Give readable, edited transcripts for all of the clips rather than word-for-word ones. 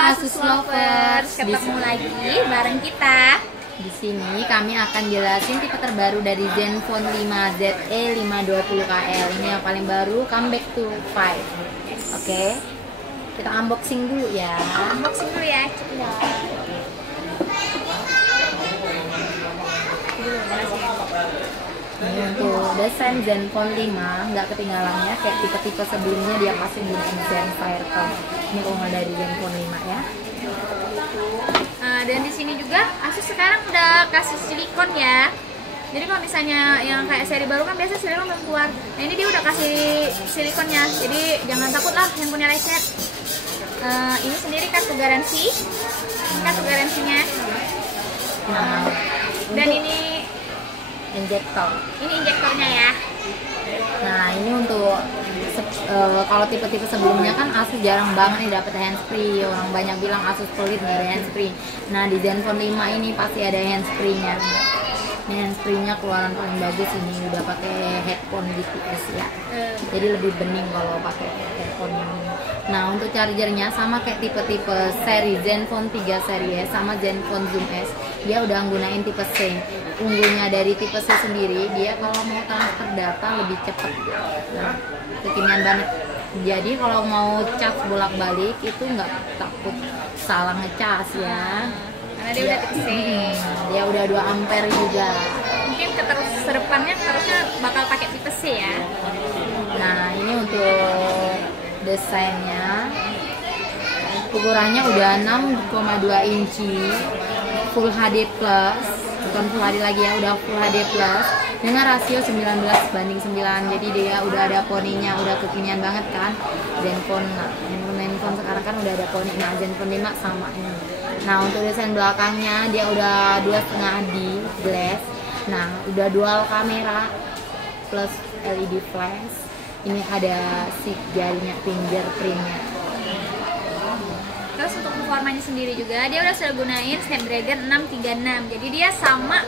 Asus Lovers, ketemu lagi bareng kita. Di sini kami akan jelasin tipe terbaru dari Zenfone 5 ZE520KL. Ini yang paling baru, comeback to 5. Oke. Kita unboxing dulu ya. Unboxing dulu ya, cepat. Ini untuk desain Zenfone 5 nggak ketinggalan ya, kayak tipe-tipe sebelumnya dia pasti gunain Zenfire Tone. Ini kalau dari Zenfone 5 ya. Dan di sini juga Asus sekarang udah kasih silikon ya. Jadi kalau misalnya yang kayak seri baru kan biasa silikon belum keluar. Nah ini dia udah kasih silikonnya. Jadi jangan takut lah handphonenya lecet. Ini sendiri kartu garansi. Ini kartu garansinya. Nah, Dan ini injektor. Ini injektornya ya. Nah ini untuk kalau tipe-tipe sebelumnya kan Asus jarang banget nih dapet handsfree. Orang banyak bilang Asus pelit nggak ada handsfree. Nah di Zenfone 5 ini pasti ada handsfree-nya. Ini handsfree-nya keluaran paling bagus, ini udah pakai headphone GPS ya. Jadi lebih bening kalau pakai headphone ini. Nah untuk chargernya sama kayak tipe-tipe seri Zenfone 3 series sama Zenfone Zoom S, dia udah nggunain tipe C. Unggulnya dari tipe C sendiri, dia kalau mau transfer data lebih cepat. Nah, kekinian banget. Jadi kalau mau cas bolak-balik itu nggak takut salah ngecas ya. Karena dia udah tipe C. Dia udah 2 ampere juga. Mungkin kedepannya terusnya bakal pakai tipe C ya. Nah ini untuk desainnya, ukurannya udah 6,2 inci, Full HD plus, bukan Full HD lagi ya, udah Full HD plus dengan rasio 19:9. Jadi dia udah ada poninya, udah kekinian banget kan. Zenfone sekarang kan udah ada poni. Nah Zenfone 5 sama ini. Nah untuk desain belakangnya dia udah 2,5D glass. Nah udah dual kamera plus LED flash. Ini ada si jarinya, fingerprintnya. Terus untuk performanya sendiri juga dia udah sudah gunain Snapdragon 636. Jadi dia sama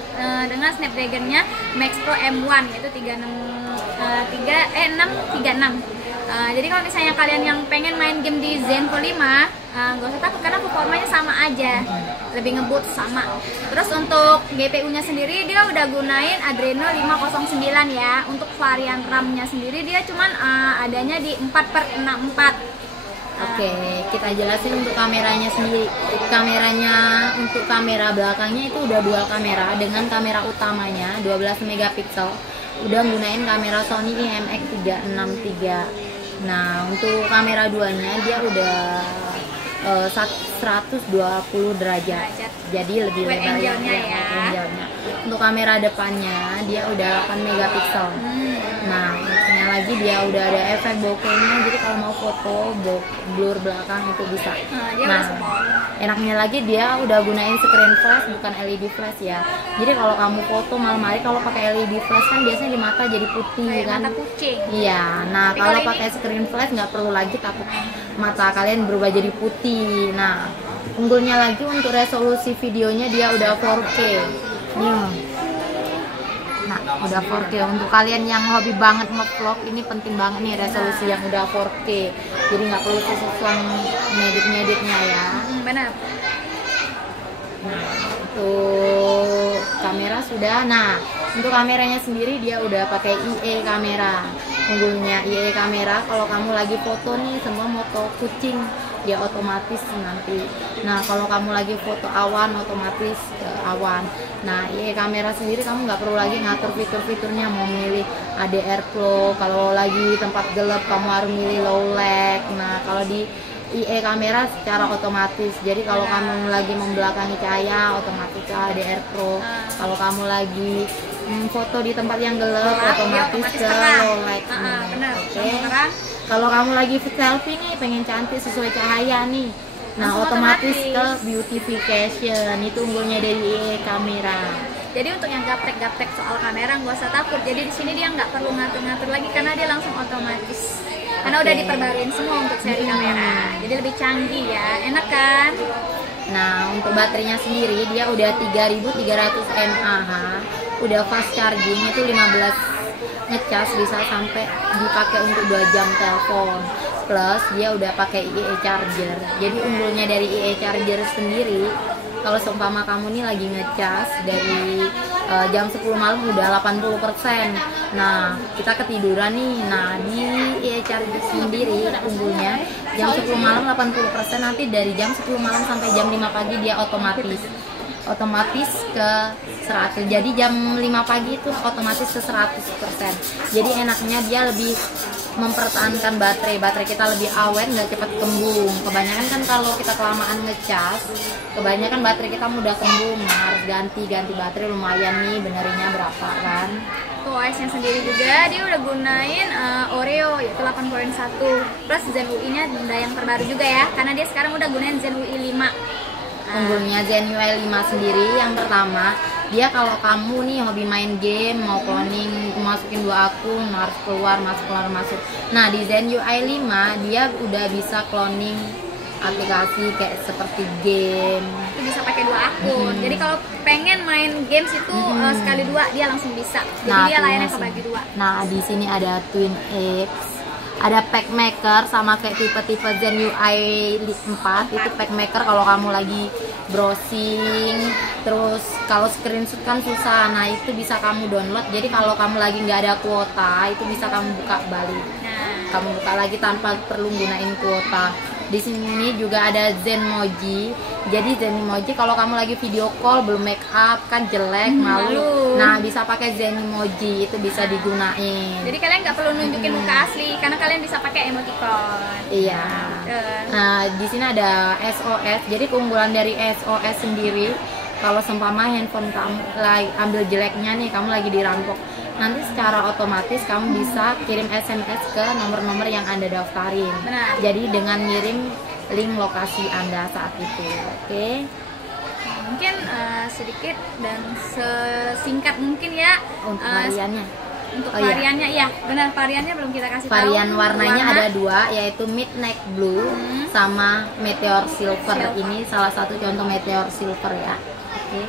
dengan Snapdragonnya Max Pro M1 yaitu 636. Jadi kalau misalnya kalian yang pengen main game di Zenfone 5, gak usah takut karena performanya sama aja, lebih ngebut sama. Terus untuk GPU-nya sendiri dia udah gunain Adreno 509 ya. Untuk varian RAM-nya sendiri dia cuman adanya di 4/64. Oke, kita jelasin untuk kameranya sendiri. Kameranya untuk kamera belakangnya itu udah dual kamera dengan kamera utamanya 12 megapiksel. Udah gunain kamera Sony IMX363. Nah, untuk kamera duanya dia udah 120 derajat. Jadi lebih lebar ya. Untuk kamera depannya dia udah 8 megapiksel. Nah, enaknya lagi dia udah ada efek bokehnya. Jadi kalau mau foto blur belakang itu bisa. Nah, enaknya lagi dia udah gunain screen flash bukan LED flash ya. Jadi kalau kamu foto malam hari kalau pakai LED flash kan biasanya di mata jadi putih kan. Mata kucing. Iya. Nah, kalau pakai screen flash nggak perlu lagi takut mata kalian berubah jadi putih. Nah, unggulnya lagi untuk resolusi videonya dia udah 4K. Nah, udah 4K. Untuk kalian yang hobi banget nge-vlog, ini penting banget nih resolusi yang udah 4K. Jadi nggak perlu susah ngedit-ngeditnya ya. Benar. Nah, untuk kamera sudah. Nah, untuk kameranya sendiri dia udah pakai IE kamera. Unggulnya IE kamera kalau kamu lagi foto nih semua moto kucing dia otomatis nanti. Nah kalau kamu lagi foto awan otomatis awan. Nah IE kamera sendiri kamu nggak perlu lagi ngatur fitur-fiturnya, mau milih HDR Pro, kalau lagi tempat gelap kamu harus milih low lag. Nah kalau di IE kamera secara otomatis, jadi kalau kamu lagi membelakangi cahaya otomatis ke HDR Pro, kalau kamu lagi foto di tempat yang gelap otomatis ke low light. Benar. Kalau kamu lagi selfie nih pengen cantik sesuai cahaya nih, nah otomatis ke beautification. Itu unggulnya dari IE kamera. Jadi untuk yang gaprek-gaprek soal kamera nggak usah takut. Jadi di sini dia nggak perlu ngatur-ngatur lagi karena dia langsung otomatis. Karena udah diperbaruin semua untuk seri kamera. Jadi lebih canggih ya, enak kan? Nah untuk baterainya sendiri dia udah 3300 mAh, udah fast charging, itu 15 ngecas bisa sampai dipakai untuk 2 jam telepon. Plus dia udah pakai IE charger. Jadi unggulnya dari IE charger sendiri, kalau seumpama kamu nih lagi ngecas dari jam 10 malam udah 80%. Nah, kita ketiduran nih. Nah, di IE charger sendiri unggulnya jam 10 malam 80%, nanti dari jam 10 malam sampai jam 5 pagi dia otomatis ke 100. Jadi jam 5 pagi itu otomatis ke 100%. Jadi enaknya dia lebih mempertahankan baterai kita lebih awet, nggak cepat kembung. Kebanyakan kan kalau kita kelamaan ngecas, kebanyakan baterai kita mudah kembung. Nah, harus ganti baterai, lumayan nih benerinnya berapa kan. OS-nya sendiri juga dia udah gunain Oreo yaitu 8.1 plus Zen UI-nya yang terbaru juga ya, karena dia sekarang udah gunain Zen UI 5. Unggulnya Zen UI 5 sendiri, yang pertama dia kalau kamu nih hobi main game, mau cloning, masukin 2 akun, harus keluar masuk. Nah, di Zen UI 5 dia udah bisa cloning aplikasi kayak seperti game, itu bisa pakai 2 akun. Jadi kalau pengen main games itu sekali 2 dia langsung bisa. Jadi dia layannya kebagi 2. Nah, di sini ada Twin Apes, ada Packmaker, sama kayak tipe-tipe Zen UI 4 itu Packmaker. Kalau kamu lagi browsing, terus kalau screenshot kan susah, nah itu bisa kamu download. Jadi kalau kamu lagi nggak ada kuota, itu bisa kamu buka balik. Kamu buka lagi tanpa perlu gunain kuota. Di sini juga ada Zenmoji. Jadi Zenmoji kalau kamu lagi video call belum make up kan jelek, malu. Nah, bisa pakai Zenmoji, itu bisa digunain. Jadi kalian nggak perlu nunjukin muka asli karena kalian bisa pakai emoticon. Iya. Nah, di sini ada SOS. Jadi keunggulan dari SOS sendiri, kalau seumpama handphone kamu lagi ambil jeleknya nih, kamu lagi dirampok, nanti secara otomatis kamu bisa kirim SMS ke nomor-nomor yang Anda daftarin. Benar. Jadi dengan ngirim link lokasi Anda saat itu. Oke. Mungkin sedikit dan sesingkat mungkin ya Untuk variannya. Untuk variannya ya, benar, variannya belum kita kasih tahu. Varian warnanya ada 2, yaitu Midnight Blue sama Meteor Silver. Ini salah satu contoh Meteor Silver ya. Oke.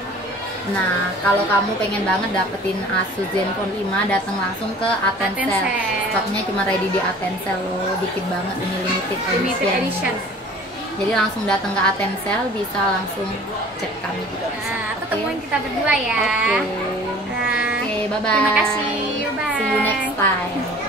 Nah, kalau kamu pengen banget dapetin Asus Zenfone 5, datang langsung ke Atensel. Stoknya cuma ready di Atensel loh, dikit banget, ini limited edition. Jadi langsung datang ke Atensel, bisa langsung cek kami juga. Nah, ketemuin kita berdua ya. Oke. Nah, Oke, bye bye. Terima kasih. Bye. See you next time.